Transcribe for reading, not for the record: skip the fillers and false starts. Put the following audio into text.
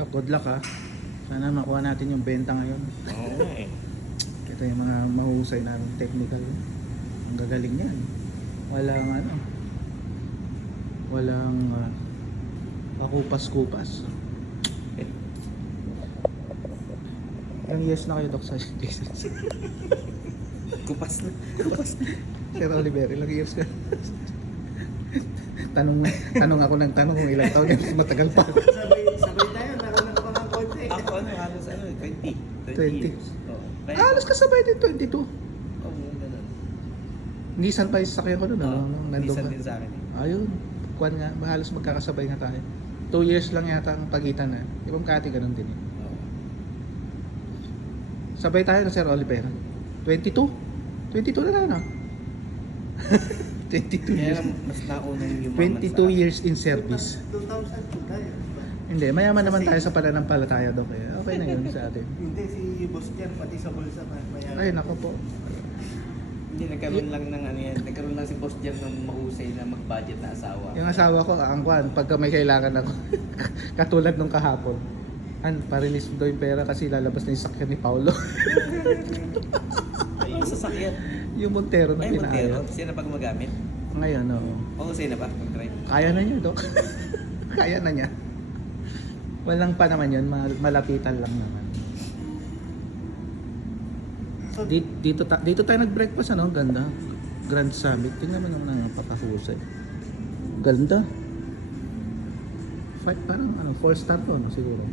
Dok, good luck ha. Sana makuha natin yung benta ngayon. Oo nga eh. Ito yung mga mahusay na technical. Ang gagaling yan. Walang ano. Walang pakupas-kupas. Ilang years na kayo, Dok, sa business? Kupas na. Kupas na. Sir Oliver, ilang years ka? tanong ako ng tanong kung ilang taon yan, matagal pa. Sabay tayo, naroon pa ng konti. Ako ano, halos ano, 20. 20. years. Oo. Halos kasabay din 22. Oo, ganun. Nissan pa yung sasakyan ko doon, ano? Oo, Nandun minsan ka. din sa akin eh. Ayun, kuwan nga, halos magkakasabay nga tayo. 2 years lang yata ang pagitan na. Ibang Kati ganun din eh. Oo. Sabay tayo na Sir Oliver. 22? 22 na lang, no? 22 Kaya years. lang, mas nauna yung 22 years in service. 2002 tayo. Hindi, mayaman naman tayo sa pananampalataya doon. Kaya okay na yun sa atin. Hindi, si Boss Jan, pati sa bulsa maya. Ay, nako po. Hindi, nagkaroon lang ng ano yan. Nagkaroon lang si Boss Jan ng mahusay na mag-budget na asawa. Yung asawa ko, ang kwan, pagka may kailangan ako, katulad nung kahapon, pa-release daw yung pera kasi lalabas na yung sakyan ni Paulo. Ay, yung sasakyan. Yung Montero na Ay, Montero. pinaayos. Siya na pa gumagamit. Ngayon, oo. Mahusay na ba mag-drive? Kaya na niya, Dok. Kaya na niya. Walang pa naman yun, malapitan lang naman. So, Dito tayo nag-breakfast, ano? Ganda. Grand Summit. Tingnan mo naman ang papahusay. Ganda. Parang ano, 4 star to, no? Siguro.